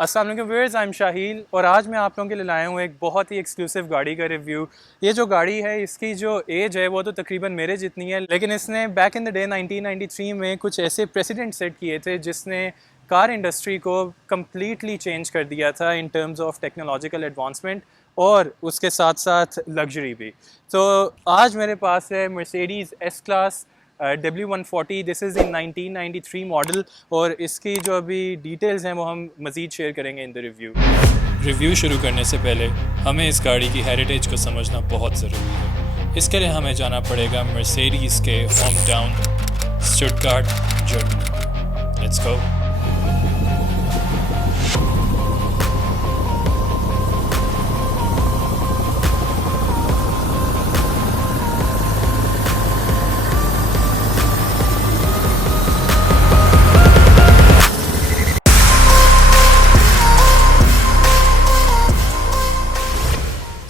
अस्सलाम वालेकुम viewers, I am शाहील और आज मैं आप लोगों के लिए लाया हूँ एक बहुत ही एक्सक्लूसिव गाड़ी का रिव्यू। ये जो गाड़ी है इसकी जो एज है वो तो तकरीबन मेरे जितनी है, लेकिन इसने बैक इन द डे 1993 में कुछ ऐसे प्रेसिडेंट सेट किए थे जिसने कार इंडस्ट्री को कम्प्लीटली चेंज कर दिया था in terms of technological advancement और उसके साथ साथ लग्जरी भी। तो आज मेरे पास है Mercedes S class W140। This is in 1993 model और इसकी जो अभी डिटेल्स हैं वो हम मज़ीद शेयर करेंगे इन द रिव्यू शुरू करने से पहले हमें इस गाड़ी की हेरिटेज को समझना बहुत ज़रूरी है। इसके लिए हमें जाना पड़ेगा मर्सिडीज़ के home town Stuttgart, Germany. Let's go.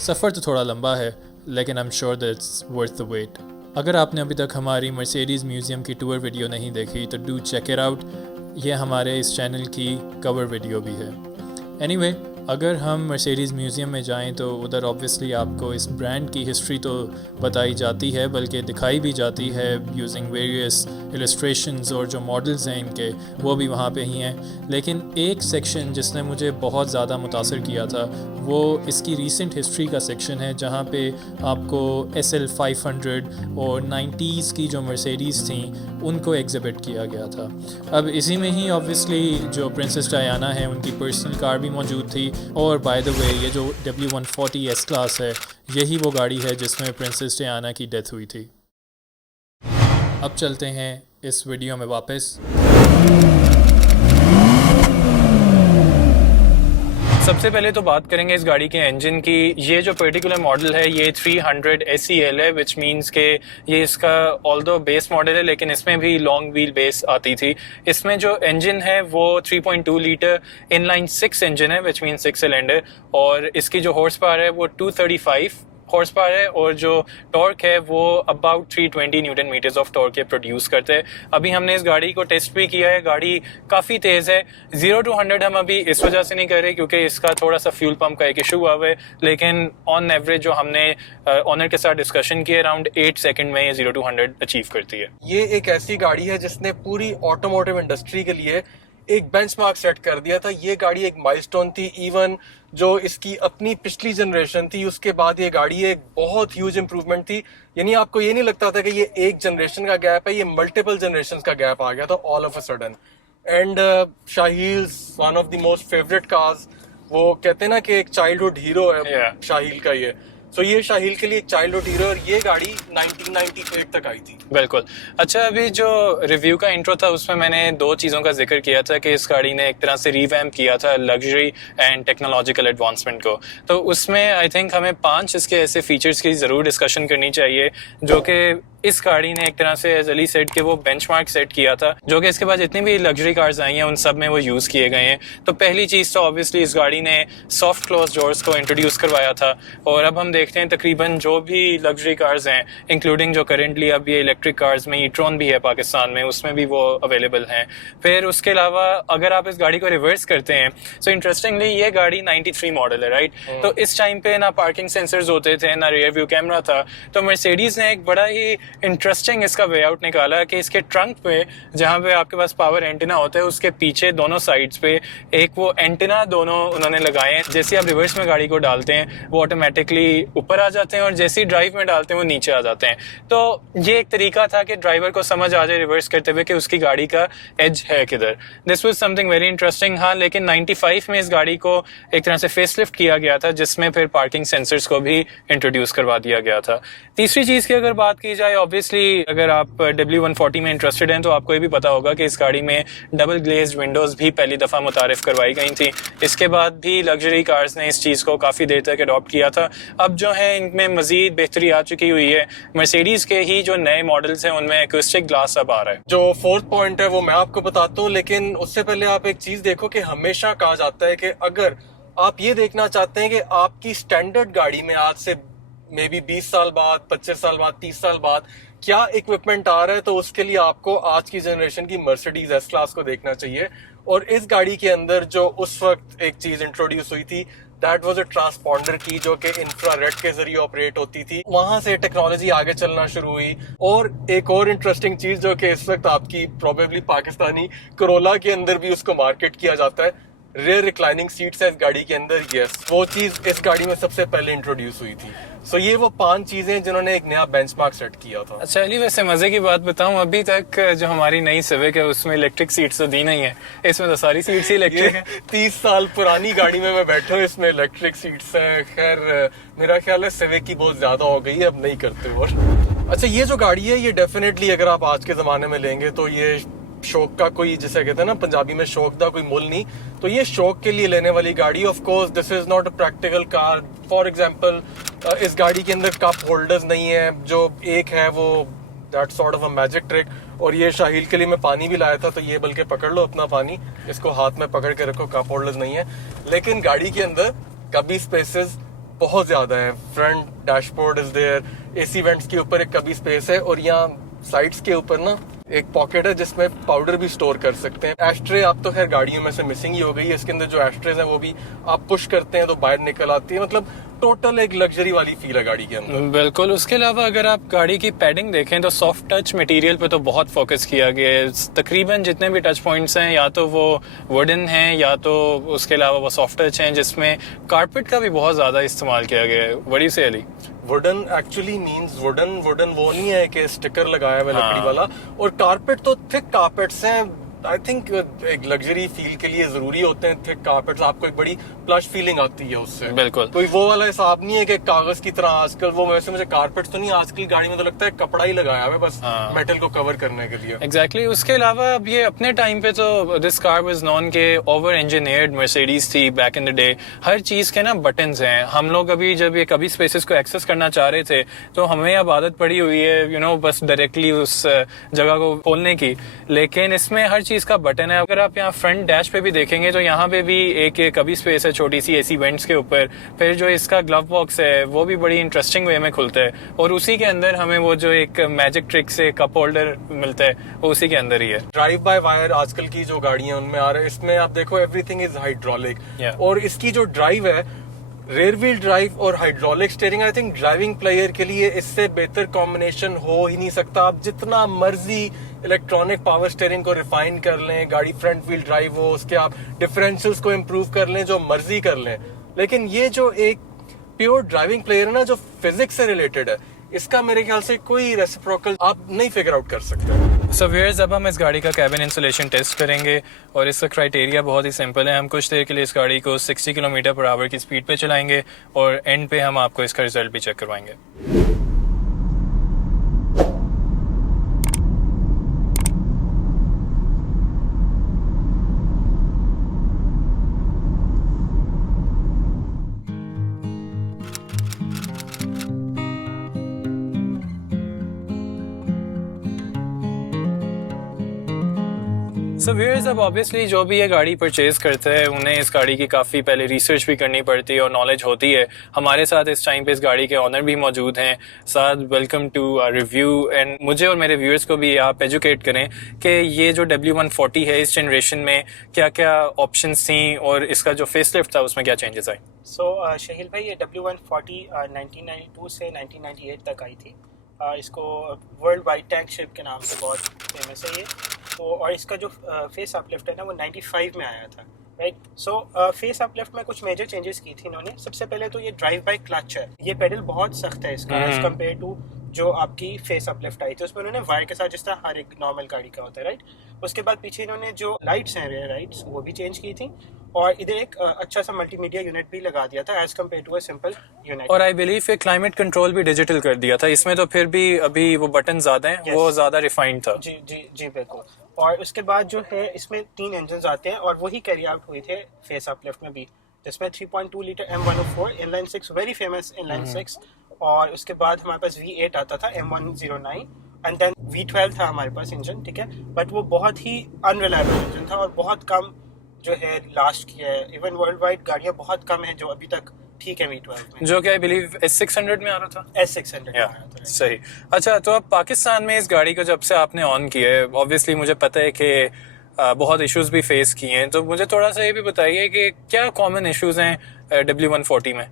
सफ़र तो थोड़ा लंबा है लेकिन I am sure that's worth the wait. अगर आपने अभी तक हमारी मर्सिडीज़ म्यूज़ियम की टूर वीडियो नहीं देखी तो डू चेक इट आउट। ये हमारे इस चैनल की कवर वीडियो भी है। एनीवे, अगर हम मर्सिडीज़ म्यूज़ियम में जाएं तो उधर ऑब्वियसली आपको इस ब्रांड की हिस्ट्री तो बताई जाती है, बल्कि दिखाई भी जाती है यूजिंग वेरियस इलस्ट्रेशंस, और जो मॉडल्स हैं इनके वो भी वहाँ पे ही हैं। लेकिन एक सेक्शन जिसने मुझे बहुत ज़्यादा मुतासर किया था वो इसकी रीसेंट हिस्ट्री का सेक्शन है, जहाँ पे आपको SL 500 और 90s की जो मर्सिडीज़ थी उनको एग्जिबिट किया गया था। अब इसी में ही ऑब्वियसली जो प्रिंसेस डायना है उनकी पर्सनल कार भी मौजूद थी। और बाय द वे, ये जो W140 एस क्लास है यही वो गाड़ी है जिसमें प्रिंसेस डायना की डेथ हुई थी। अब चलते हैं इस वीडियो में वापस। सबसे पहले तो बात करेंगे इस गाड़ी के इंजन की। ये जो पर्टिकुलर मॉडल है ये 300 SEL है, विच मींस के ये इसका ऑल्दो बेस मॉडल है लेकिन इसमें भी लॉन्ग व्हील बेस आती थी। इसमें जो इंजन है वो 3.2 लीटर इनलाइन 6 इंजन है, विच मींस 6 सिलेंडर, और इसकी जो हॉर्स पावर है वो 235 हॉर्स पावर है और जो टॉर्क है वो about 320 newton metres of torque के प्रोड्यूस करते हैं। अभी हमने इस गाड़ी को टेस्ट भी किया है, गाड़ी काफ़ी तेज़ है। 0 to 100 हम अभी इस वजह से नहीं कर रहे क्योंकि इसका थोड़ा सा फ्यूल पंप का एक इशू हुआ है, लेकिन ऑन एवरेज जो हमने ऑनर के साथ डिस्कशन किए अराउंड 8 सेकंड में ये 0 to 100 अचीव करती है। ये एक ऐसी गाड़ी है जिसने पूरी ऑटोमोटिव इंडस्ट्री के लिए एक बेंचमार्क सेट कर दिया था। ये गाड़ी एक माइलस्टोन थी। इवन जो इसकी अपनी पिछली जनरेशन थी उसके बाद ये गाड़ी एक बहुत ह्यूज इंप्रूवमेंट थी। यानी आपको ये नहीं लगता था कि ये एक जनरेशन का गैप है, ये मल्टीपल जनरेशन का गैप आ गया था all of a sudden. And शाहील्स one of the most favourite cars. वो कहते हैं ना कि एक चाइल्डहुड हीरो है शाहील का ये। सो ये शाहील के लिए एक चाइल्डहुड हीरो, और ये गाड़ी 1998 तक आई थी। बिल्कुल। अच्छा, अभी जो रिव्यू का इंट्रो था उसमें मैंने 2 चीज़ों का जिक्र किया था कि इस गाड़ी ने एक तरह से रिवैम्प किया था लग्जरी एंड टेक्नोलॉजिकल एडवांसमेंट को। तो उसमें आई थिंक हमें 5 इसके ऐसे फीचर्स की ज़रूर डिस्कशन करनी चाहिए जो कि इस गाड़ी ने एक तरह से एज अली सेट के वो बेंचमार्क सेट किया था, जो कि इसके बाद जितनी भी लग्जरी कार्स आई हैं उन सब में वो यूज़ किए गए हैं। तो पहली चीज़ तो ऑब्वियसली इस गाड़ी ने सॉफ्ट क्लोज डोर्स को इंट्रोड्यूस करवाया था, और अब हम देखते हैं तकरीबन जो भी लग्जरी कार्स हैं इंक्लूडिंग जो करेंटली अब ये इलेक्ट्रिक कार्स में ई-ट्रॉन भी है पाकिस्तान में, उसमें भी वो अवेलेबल हैं। फिर उसके अलावा अगर आप इस गाड़ी को रिवर्स करते हैं, सो इंटरेस्टिंगली ये गाड़ी 93 मॉडल है, राइट। तो इस टाइम पे ना पार्किंग सेंसर्स होते थे ना रियर व्यू कैमरा था। तो मर्सिडीज़ ने एक बड़ा ही इंटरेस्टिंग इसका वे आउट निकाला कि इसके ट्रंक पे जहाँ पे आपके पास पावर एंटीना होता है उसके पीछे दोनों साइड्स पे एक वो एंटीना दोनों उन्होंने लगाए हैं। जैसे आप रिवर्स में गाड़ी को डालते हैं वो ऑटोमेटिकली ऊपर आ जाते हैं और जैसे ही ड्राइव में डालते हैं वो नीचे आ जाते हैं। तो ये एक तरीका था कि ड्राइवर को समझ आ जाए रिवर्स करते हुए कि उसकी गाड़ी का एज है किधर। This was something very interesting. हाँ, लेकिन 95 में इस गाड़ी को एक तरह से फेसलिफ्ट किया गया था जिसमें फिर पार्किंग सेंसर्स को भी इंट्रोड्यूस करवा दिया गया था। तीसरी चीज़ की अगर बात की जाए, ऑब्वियसली अगर आप W140 में इंटरेस्टेड हैं तो आपको ये भी पता होगा कि इस गाड़ी में डबल ग्लेज्ड विंडोज़ भी पहली दफ़ा मुतारिफ करवाई गई थी। इसके बाद भी लग्जरी कार्स ने इस चीज़ को काफ़ी देर तक अडॉप्ट किया था। अब जो है इनमें मज़ीद बेहतरी आ चुकी हुई है। मर्सिडीज़ के ही जो नए मॉडल्स हैं उनमें एक्यूस्टिक ग्लास अब आ रहा है। जो 4th पॉइंट है वो मैं आपको बताता हूँ, लेकिन उससे पहले आप एक चीज़ देखो कि हमेशा कहा जाता है कि अगर आप ये देखना चाहते हैं कि आपकी स्टैंडर्ड गाड़ी में आज से मे बी 20 साल बाद, 25 साल बाद, 30 साल बाद क्या इक्विपमेंट आ रहा है, तो उसके लिए आपको आज की जनरेशन की मर्सिडीज एस क्लास को देखना चाहिए। और इस गाड़ी के अंदर जो उस वक्त एक चीज इंट्रोड्यूस हुई थी, दैट वाज अ ट्रांसपॉन्डर की, जो कि इंफ्रारेड के जरिए ऑपरेट होती थी। वहां से टेक्नोलॉजी आगे चलना शुरू हुई। और एक और इंटरेस्टिंग चीज जो कि इस वक्त आपकी प्रोबेबली पाकिस्तानी कोरोला के अंदर भी उसको मार्केट किया जाता है, रेयर रिक्लाइनिंग सीट्स है इस गाड़ी के अंदर। यस, वो चीज इस गाड़ी में सबसे पहले इंट्रोड्यूस हुई थी। सो ये वो 5 चीजें जिन्होंने एक नया बेंचमार्क सेट किया था। अच्छा अली, वैसे मजे की बात बताऊं, अभी तक जो हमारी नई सिविक है उसमें इलेक्ट्रिक सीट्स तो दी नहीं है, इसमें तो सारी सीट्स ही इलेक्ट्रिक है। 30 साल पुरानी गाड़ी में मैं बैठा हूँ, इसमें इलेक्ट्रिक सीट्स हैं। खैर मेरा ख्याल है सिविक की बहुत ज्यादा हो गई है, अब नहीं करते। और अच्छा, ये जो गाड़ी है ये डेफिनेटली अगर आप आज के जमाने में लेंगे तो ये शौक का कोई, जिसे कहते हैं ना पंजाबी में शौक दा कोई मुल नहीं, तो ये शौक के लिए लेने वाली गाड़ी। Of course this is not a practical car. For example इस गाड़ी के अंदर कप होल्डर्स नहीं है, जो एक है वो that sort of a magic trick. और ये शाहिल के लिए मैं पानी भी लाया था, तो ये बल्कि पकड़ लो अपना पानी, इसको हाथ में पकड़ के रखो, कप होल्डर्स नहीं है। लेकिन गाड़ी के अंदर कभी स्पेसेस बहुत ज्यादा है। Front dashboard is there, AC vents के ऊपर एक कभी स्पेस है, और यहाँ साइड्स के ऊपर ना एक पॉकेट है जिसमें पाउडर भी स्टोर कर सकते हैं। एस्ट्रे आप तो खैर गाड़ियों में से मिसिंग ही हो गई है, इसके अंदर जो एस्ट्रेज हैं वो भी आप पुश करते हैं तो बाहर निकल आती है। मतलब टोटल एक लग्जरी वाली फील है गाड़ी के अंदर। बिल्कुल। उसके अलावा अगर आप गाड़ी की पैडिंग देखें तो सॉफ्ट टच मटेरियल पे तो बहुत फोकस किया गया है। तकरीबन जितने भी टच पॉइंट्स हैं या तो वो वुडन हैं या तो उसके अलावा वो सॉफ्ट टच हैं, जिसमें कारपेट का भी बहुत ज्यादा इस्तेमाल किया गया है। व्हाट डू यू से Ali? Wooden actually means wooden वो नहीं है कि स्टिकर लगाया हुआ लकड़ी वाला। और कारपेट तो थिक कारपेट्स हैं। आई थिंक एक लग्जरी फील के लिए जरूरी होते हैं थिक कारपेट्स, आपको एक बड़ी प्लश फीलिंग आती है उससे। बिल्कुल। कोई वो वाला हिसाब नहीं है कि कागज की तरह आजकल वो, वैसे मुझे कारपेट्स तो नहीं, आजकल गाड़ी में तो लगता है कपड़ा ही लगाया हुआ है बस मेटल को कवर करने के लिए। एग्जैक्टली। उसके अलावा अब ये अपने टाइम पे तो दिस कार वाज नॉन के ओवर इंजीनियर्ड मर्सिडीज थी बैक इन द डे। हर चीज के ना बटन्स हैं। हम लोग अभी जब ये कभी स्पेसेस को एक्सेस करना चाह रहे थे तो हमें अब आदत पड़ी हुई है बस डायरेक्टली उस जगह को खोलने की, लेकिन इसमें हर चीज का बटन है। अगर आप यहाँ फ्रंट डैश पे भी देखेंगे तो यहाँ पे भी एक कभी स्पेस है छोटी सी एसी वेंट्स के ऊपर। फिर जो इसका ग्लव बॉक्स है वो भी बड़ी इंटरेस्टिंग वे में खुलता है, और उसी के अंदर हमें वो जो एक मैजिक ट्रिक से कप होल्डर मिलता है वो उसी के अंदर ही है। ड्राइव बाय वायर आजकल की जो गाड़ियां उनमें आ रहे हैं, इसमें आप देखो एवरीथिंग इज हाइड्रोलिक। और इसकी जो ड्राइव है, रेयर व्हील ड्राइव और hydraulic steering, I think driving player के लिए इससे बेहतर कॉम्बिनेशन हो ही नहीं सकता। आप जितना मर्जी इलेक्ट्रॉनिक पावर स्टीयरिंग को रिफाइन कर लें, गाड़ी फ्रंट व्हील ड्राइव हो, उसके आप डिफरेंशियल्स को इम्प्रूव कर लें, जो मर्जी कर लें, लेकिन ये जो एक प्योर ड्राइविंग प्लेयर है ना, जो फिजिक्स से रिलेटेड है, इसका मेरे ख्याल से कोई रेसिप्रोकल आप नहीं फिगर आउट कर सकते। सो व्यूअर्स, अब हम इस गाड़ी का कैबिन इंसुलेशन टेस्ट करेंगे, और इसका क्राइटेरिया बहुत ही सिंपल है। हम कुछ देर के लिए इस गाड़ी को 60 किलोमीटर पर आवर की स्पीड पे चलाएंगे, और एंड पे हम आपको इसका रिजल्ट भी चेक करवाएंगे। सो व्यूअर्स, अब ऑब्वियसली जो भी ये गाड़ी परचेज करता है उन्हें इस गाड़ी की काफ़ी पहले रिसर्च भी करनी पड़ती है और नॉलेज होती है। हमारे साथ इस टाइम पे इस गाड़ी के ऑनर भी मौजूद हैं। साथ वेलकम टू रिव्यू, एंड मुझे और मेरे व्यूअर्स को भी आप एजुकेट करें कि ये जो W140 है इस जनरेशन में क्या क्या ऑप्शंस थी और इसका जो फेसलिफ्ट था उसमें क्या चेंजेस आए। सो शाहिल भाई, ये W140 1992 से 1998 तक आई थी। इसको वर्ल्ड वाइड टैंक शिप के नाम से बहुत फेमस है ये। तो और इसका जो फेस अपलिफ्ट है ना वो 95 में आया था, राइट। सो फेस अपलिफ्ट में कुछ मेजर चेंजेस की थी इन्होंने। सबसे पहले तो ये ड्राइव बाय क्लच है, ये पेडल बहुत सख्त है इसका एज कम्पेयर टू जो आपकी फेस अपलिफ्ट आई थी उसमें उन्होंने वायर के साथ, जिस तरह हर एक नॉर्मल गाड़ी का होता है, राइट। उसके बाद पीछे इन्होंने जो लाइट्स हैं रेयर लाइट्स वो भी चेंज की थी, और इधर एक अच्छा सा मल्टीमीडिया यूनिट भी लगा दिया था as compare to a simple unit. और आई बिलीव ये क्लाइमेट कंट्रोल भी डिजिटल कर दिया था इसमें, तो फिर भी अभी वो बटन ज्यादा हैं, yes. वो ज्यादा रिफाइंड था। जी जी जी बिल्कुल। और उसके बाद जो है इसमें 3 इंजन आते हैं और वही कैरी आउट हुए थे फेस अपलिफ्ट में भी, जिसमें 3.2 litre M104 inline 6, very famous inline 6, और उसके बाद हमारे पास V8 आता था M109, एंड देन V12 था हमारे पास इंजन, ठीक है। बट वो बहुत ही अनरिलायबल इंजन था और बहुत कम जो है लास्ट किया है। इवन वर्ल्ड वाइड गाड़ियाँ बहुत कम है जो अभी तक ठीक है V12 में, जो कि आई बिलीव S600 में आ रहा था। S600 में आ रहा था, सही। अच्छा, तो अब पाकिस्तान में इस गाड़ी को जब से आपने ऑन किया है, ऑब्वियसली मुझे पता है कि बहुत इश्यूज भी फेस किए हैं, तो मुझे थोड़ा सा ये भी बताइए कि क्या कॉमन इश्यूज हैं W140 में।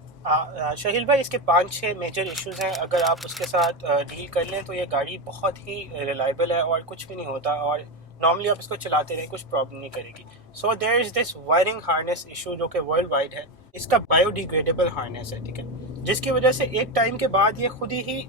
शाहिल भाई, इसके 5-6 मेजर इश्यूज हैं। अगर आप उसके साथ डील कर लें तो ये गाड़ी बहुत ही रिलायबल है और कुछ भी नहीं होता, और नॉर्मली आप इसको चलाते रहें कुछ प्रॉब्लम नहीं करेगी। So there is this wiring harness issue जो कि वर्ल्ड वाइड है। इसका बायोडिग्रेडेबल हार्नेस है, ठीक है, जिसकी वजह से एक टाइम के बाद ये खुद ही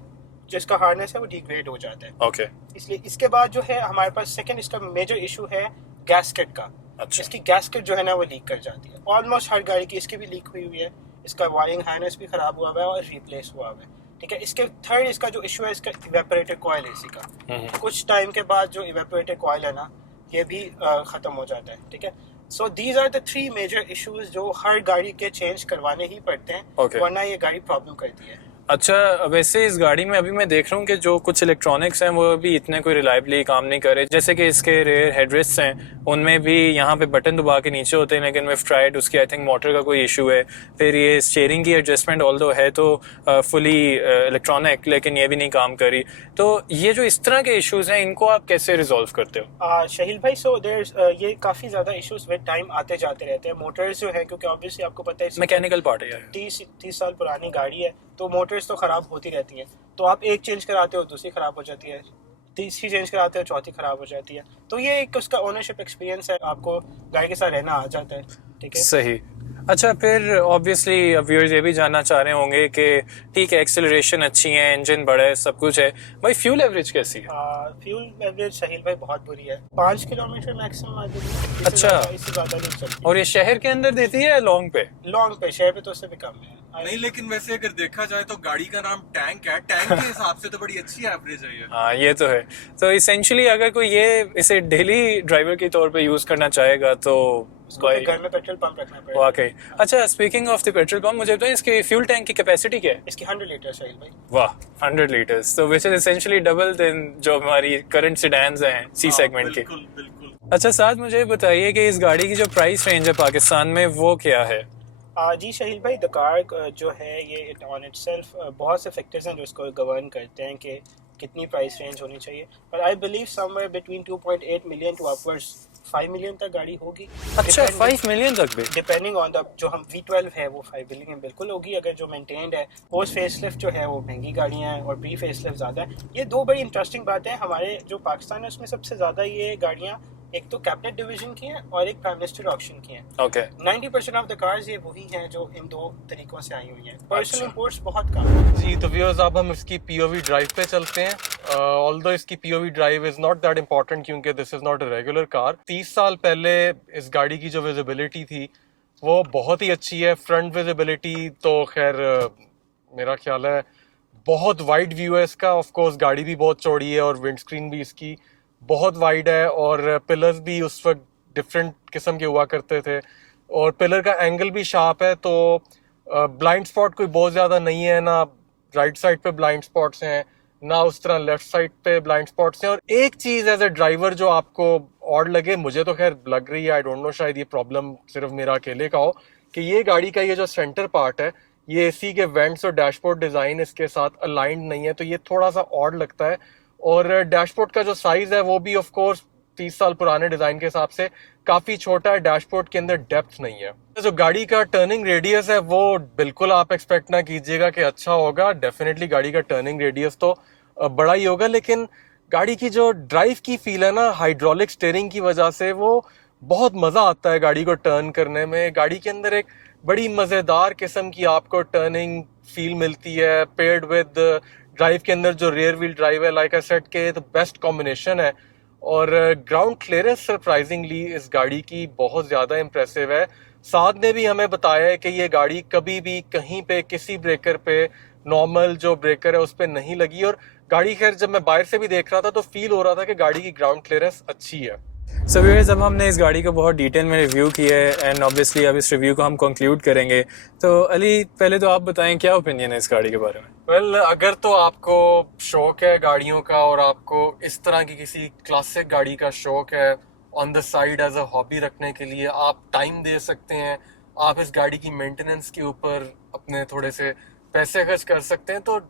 जिसका हार्नेस है वो डिग्रेड हो जाता है। ओके। इसलिए इसके बाद जो है हमारे पास सेकंड इसका मेजर इशू है गैस्केट का। अच्छा। इसकी गैस्केट जो है ना वो लीक कर जाती है। ऑलमोस्ट हर गाड़ी की इसकी भी लीक हुई है। इसका वायरिंग हार्नेस भी खराब हुआ है और रिप्लेस हुआ है, ठीक है। इसके थर्ड इसका जो इशू है इसका इवेपोरेटेड कॉइल एसी का। कुछ टाइम के बाद जो इवेपोरेटेड कॉइल है ना ये भी ख़त्म हो जाता है, ठीक है। So these are the 3 major issues जो हर गाड़ी के चेंज करवाने ही पड़ते हैं, Okay. वरना ये गाड़ी प्रॉब्लम करती है। अच्छा, वैसे इस गाड़ी में अभी मैं देख रहा हूँ कि जो कुछ इलेक्ट्रॉनिक्स हैं वो अभी इतने कोई रिलायबली काम नहीं कर रहे। जैसे कि इसके रेयर हेडरेस्ट हैं, उनमें भी यहाँ पे बटन दबा के नीचे होते हैं, लेकिन we've tried उसकी आई थिंक मोटर का कोई इशू है। फिर ये स्टीयरिंग की एडजस्टमेंट ऑल्दो है तो फुली इलेक्ट्रॉनिक, लेकिन ये भी नहीं काम करी। तो ये जो इस तरह के इश्यूज हैं इनको आप कैसे रिजॉल्व करते हो? शाहिल भाई, सो देयर ये काफ़ी ज़्यादा इश्यूज विद टाइम आते जाते रहते हैं। मोटर्स जो है, क्योंकि ऑब्वियसली आपको पता है मैकेनिकल पार्ट है यार। 30 साल पुरानी गाड़ी है तो मोटर्स तो ख़राब होती रहती हैं। तो आप एक चेंज कराते हो दूसरी ख़राब हो जाती है, तीसरी चेंज कराते हो चौथी ख़राब हो जाती है। तो ये एक उसका ओनरशिप एक्सपीरियंस है, आपको गाड़ी के साथ रहना आ जाता है, ठीक है। सही। अच्छा, फिर ऑब्वियसली व्यूअर्स ये भी जानना चाह रहे होंगे कि ठीक है एक्सेलरेशन अच्छी है, इंजन बड़ा है, सब कुछ है, भाई फ्यूल एवरेज कैसी है? फ्यूल एवरेज शाहिल भाई बहुत बुरी है। 5 किलोमीटर मैक्सिमम आ जाती है। अच्छा। इससे ज़्यादा नहीं चलती। और ये शहर के अंदर देती है लॉन्ग पे? लॉन्ग पे, शहर पे तो उससे भी कम है। नहीं, लेकिन वैसे अगर देखा जाए तो गाड़ी का नाम टैंक है, टैंक के हिसाब से तो बड़ी अच्छी एवरेज है ये। हाँ, ये तो है। तो इसेंशियली अगर कोई ये इसे डेली ड्राइवर के तौर पे यूज करना चाहेगा तो उसको घर में पेट्रोल पंप रखना पड़ेगा। वाकई। अच्छा, speaking of the petrol pump, मुझे बताएं इसकी फ्यूल टैंक की कैपेसिटी क्या है? इसकी 100 लीटर शाहिल भाई। वाह, 100 लीटर्स, तो which is essentially double than जो हमारी करंट सेडान्स हैं सी सेगमेंट की। बिल्कुल बिल्कुल। अच्छा, साथ मुझे बताइए कि इस गाड़ी की जो प्राइस रेंज है पाकिस्तान में वो क्या है? जी शाहिल भाई, द कार जो है ये ऑन इट सेल्फ बहुत से फैक्टर्स हैं जो इसको गवर्न करते हैं कि कितनी प्राइस रेंज होनी चाहिए, पर I believe somewhere between 2.8 million to upwards 5 million तक गाड़ी होगी। अच्छा, 5 मिलियन तक भी? डिपेंडिंग ऑन द जो हम V12 है वो 5 मिलियन में बिल्कुल होगी अगर जो मेंटेन्ड है। पोस्ट फेसलिफ्ट जो है वो महंगी गाड़ियाँ हैं और प्री फेसलिफ्ट ज़्यादा है। ये दो बड़ी इंटरेस्टिंग बातें हैं। हमारे जो पाकिस्तान है उसमें सबसे ज़्यादा ये गाड़ियाँ एक तो कैबिनेट डिवीजन की हैं और एक प्राइम मिनिस्टर ऑप्शन की हैं। ओके। 90% ऑफ द कार्स ये वही हैं जो इन दो तरीकों से आई हुई हैं। पर्सनल अच्छा। इंपोर्ट्स बहुत कम है। जी, तो व्यूअर्स अब हम इसकी POV ड्राइव पे चलते हैं। ऑल्दो इसकी POV drive is not that important क्योंकि this is not a regular car. 30 साल पहले इस गाड़ी की जो विजिबिलिटी थी वो बहुत ही अच्छी है। फ्रंट विजिबिलिटी तो खैर मेरा ख्याल है बहुत वाइड व्यू है इसका। ऑफ कोर्स गाड़ी भी बहुत चौड़ी है और विंडस्क्रीन भी इसकी बहुत वाइड है और पिलर्स भी उस वक्त डिफरेंट किस्म के हुआ करते थे और पिलर का एंगल भी शार्प है। तो ब्लाइंड स्पॉट कोई बहुत ज़्यादा नहीं है, ना राइट साइड पे ब्लाइंड स्पॉट्स हैं ना उस तरह लेफ्ट साइड पे ब्लाइंड स्पॉट्स हैं। और एक चीज़ एज ए ड्राइवर जो आपको ऑड लगे, मुझे तो खैर लग रही है, आई डोंट नो, शायद ये प्रॉब्लम सिर्फ मेरा अकेले का हो, कि ये गाड़ी का ये जो सेंटर पार्ट है ये AC के वेंट्स और डैशबोर्ड डिज़ाइन इसके साथ अलाइंड नहीं है, तो ये थोड़ा सा ऑड लगता है। और डैशबोर्ड का जो साइज़ है वो भी ऑफ कोर्स 30 साल पुराने डिज़ाइन के हिसाब से काफ़ी छोटा है। डैशबोर्ड के अंदर डेप्थ नहीं है। जो गाड़ी का टर्निंग रेडियस है वो बिल्कुल आप एक्सपेक्ट ना कीजिएगा कि अच्छा होगा। डेफिनेटली गाड़ी का टर्निंग रेडियस तो बड़ा ही होगा, लेकिन गाड़ी की जो ड्राइव की फील है ना हाइड्रोलिक स्टीयरिंग की वजह से वो बहुत मज़ा आता है गाड़ी को टर्न करने में। गाड़ी के अंदर एक बड़ी मज़ेदार किस्म की आपको टर्निंग फील मिलती है पेयर्ड विद ड्राइव के अंदर जो रियर व्हील ड्राइव है, लाइक आई सेड के तो बेस्ट कॉम्बिनेशन है। और ग्राउंड क्लियरेंस सरप्राइजिंगली इस गाड़ी की बहुत ज़्यादा इम्प्रेसिव है। साथ ने भी हमें बताया है कि ये गाड़ी कभी भी कहीं पे किसी ब्रेकर पे नॉर्मल जो ब्रेकर है उस पर नहीं लगी। और गाड़ी खैर जब मैं बाहर से भी देख रहा था तो फील हो रहा था कि गाड़ी की ग्राउंड क्लियरेंस अच्छी है। सो व्यूअर्स, अब हमने इस गाड़ी को बहुत डिटेल में रिव्यू किया है एंड ऑब्वियसली अब इस रिव्यू को हम कंक्लूड करेंगे। तो अली, पहले तो आप बताएं क्या ओपिनियन है इस गाड़ी के बारे में? वेल, अगर तो आपको शौक है गाड़ियों का और आपको इस तरह की किसी क्लासिक गाड़ी का शौक है on the side as a hobby रखने के लिए, आप टाइम दे सकते हैं, आप इस गाड़ी की मेंटेनेंस के ऊपर अपने थोड़े से पैसे खर्च कर सकते हैं, तो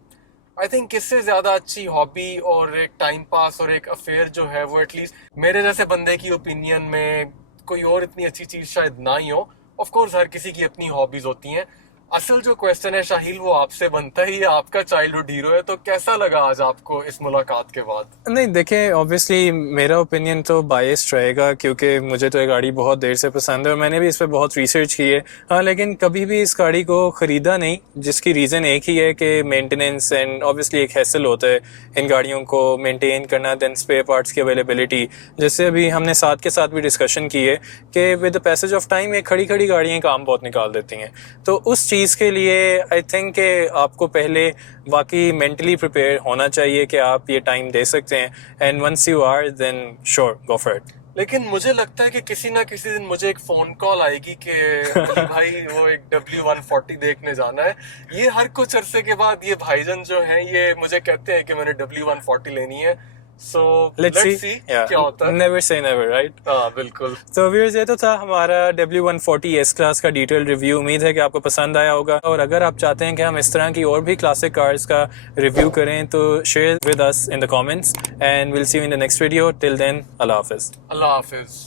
आई थिंक इससे ज्यादा अच्छी हॉबी और एक टाइम पास और एक अफेयर जो है वो एटलीस्ट मेरे जैसे बंदे की ओपिनियन में कोई और इतनी अच्छी चीज शायद ना ही हो। ऑफ कोर्स हर किसी की अपनी हॉबीज होती हैं। असल जो क्वेश्चन है शाहिल वो आपसे बनता ही है, आपका चाइल्डहुड हीरो है, तो कैसा लगा आज आपको इस मुलाकात के बाद? नहीं देखिए, ऑब्वियसली मेरा ओपिनियन तो बायस्ड रहेगा क्योंकि मुझे तो ये गाड़ी बहुत देर से पसंद है और मैंने भी इस पर बहुत रिसर्च की है। हाँ, लेकिन कभी भी इस गाड़ी को ख़रीदा नहीं, जिसकी रीज़न एक ही है कि मेंटेनेंस एंड ऑब्वियसली एक हैसल होता है इन गाड़ियों को मेंटेन करना, देन स्पेयर पार्ट्स की अवेलेबिलिटी। जैसे अभी हमने साथ के साथ भी डिस्कशन की है कि with the passage of time ये खड़ी खड़ी गाड़ियाँ काम बहुत निकाल देती हैं। तो उस चीज़ के लिए आई थिंक कि आपको पहले वाकई मेंटली प्रिपेयर होना चाहिए कि आप ये टाइम दे सकते हैं, and once you are then sure go for it. लेकिन मुझे लगता है कि किसी ना किसी दिन मुझे एक फोन कॉल आएगी कि अली भाई वो एक W140 देखने जाना है। ये हर कुछ अरसे के बाद ये भाईजान जो हैं ये मुझे कहते हैं कि मैंने W140 लेनी है। सो लेट्स सी क्या होता है। Never say never, right? हाँ बिल्कुल। तो व्यूअर्स, ये तो था हमारा W140 S क्लास का डिटेल रिव्यू। उम्मीद है कि आपको पसंद आया होगा, और अगर आप चाहते हैं कि हम इस तरह की और भी क्लासिक कार्स का रिव्यू करें तो share with us in the comments, and will see you in the next video. Till then, अल्लाह हाफिज। अल्लाह हाफिज।